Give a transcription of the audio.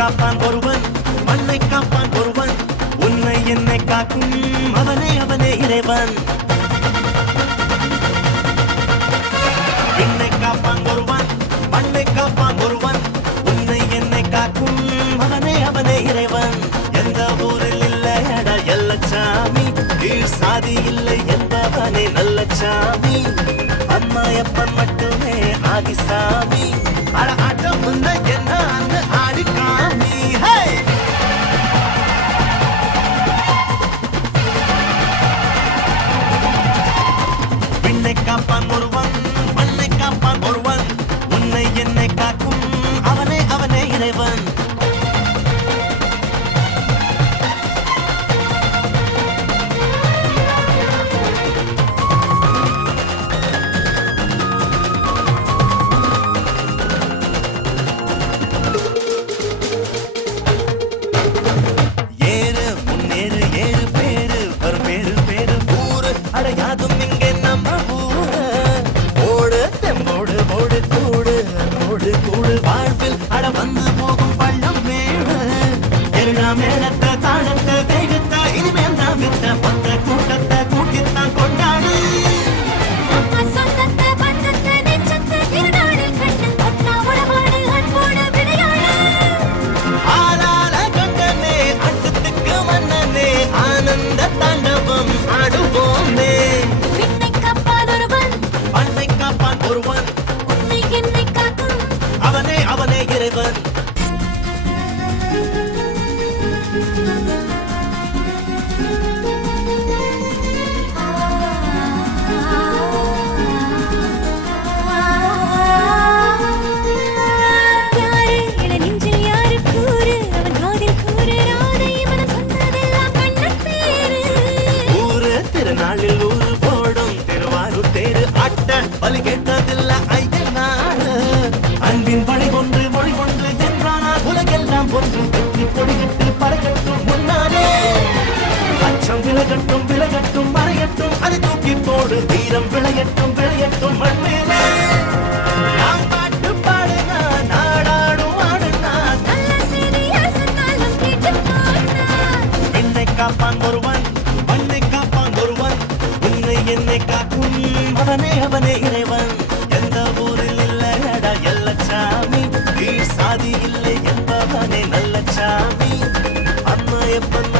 காப்பான் ஒருவன், மண்ணை காப்பான் ஒருவன், உன்னை என்னை காக்கும் அவனே அவனே இறைவன். என்னை காப்பான் ஒருவன், மண்ணை காப்பான் ஒருவன், உன்னை என்னை காக்கும் அவனே அவனே இறைவன். எந்த ஊரில் இல்லை அட எல்லச்சாமி, கீழ் சாதி இல்லை என்பவனே நல்ல சாமி. அம்மாயப்பன் மட்டுமே ஆதிசாமி, அட ஆட்டம் முன்ன என்ன ஆடி காமி. விண்ணை காப்பான் ஒருவன், மண்ணை காப்பான் ஒருவன், உன்னை என்னை காக்கும் அவனே அவனே இறைவன். அடையாதும் இங்கே நம்ம ஊரு. ஓடு தெம்போடு ஓடு கூடு ஓடு கூடு வாழ்வில் அட வந்து போகும் பள்ளம் வேடு. எல்லா மேலத்தை தாழத்தை கைவித்த இனிமேல் தான் வித்த பத்த கூட்டத்தை கூட்டித்தான் கொண்டாடு. ஆளால கண்டனே அட்டத்துக்கு மன்னனே ஆனந்த தாண்டவம் ஆடுவோம். அவனே அவனே இறைவன். ஊரு திருநாளில் ஊரு போடும் திருவாரூர் தேரு அட்ட பலி கேட்டதில்லை ஐயனாரு. அன்பின் வழி ஒன்று மொழி ஒன்று என்றானால் உலகெல்லாம் ஒன்று. வெற்றி கொடிகட்டு பறக்கட்டும் முன்னாலே, அச்சம் விலகட்டும் விலகட்டும் மறையட்டும் அதை தூக்கி போடு. வீரம் விளையட்டும் விளையட்டும் மண்மேலே. நான் பாட்டு பாடுனா நாடாடும் ஆடுனா என்னை காப்பான் ஒருவன், மண்ணை காப்பான் ஒருவன், உன்னை என்னை காக்கும் அவனே அவனே இறைவன். எந்த ஊரில் இல்லை அட எல்லச்சாமி, கீழ் சாதி இல்லை என்பவனே நல்ல சாமி. அம்மா எப்பன்